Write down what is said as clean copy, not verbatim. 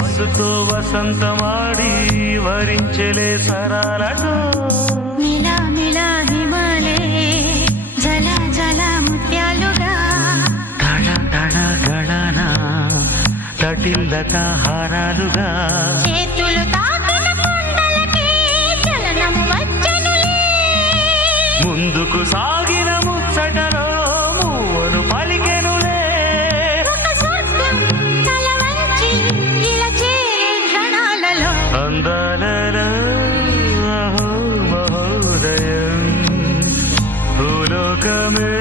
వయస్సుతో వసంతమాడి వరించెలే సరాలతో మిలా మిలా హిమాలే జల జల ముత్యాలుగా తళ తళ గళన తటిల్లత హారాలుగా చేతులు తాకిన కొండలకే చలనం వచ్చనులే ముందుకు సాగిన ముచ్చటలో మూవను పలికెనులే ఒక స్వర్గం తల వంచి ఇలా చేరే క్షణాలలో అందాలలో అహో మహోదయం భూలోకమే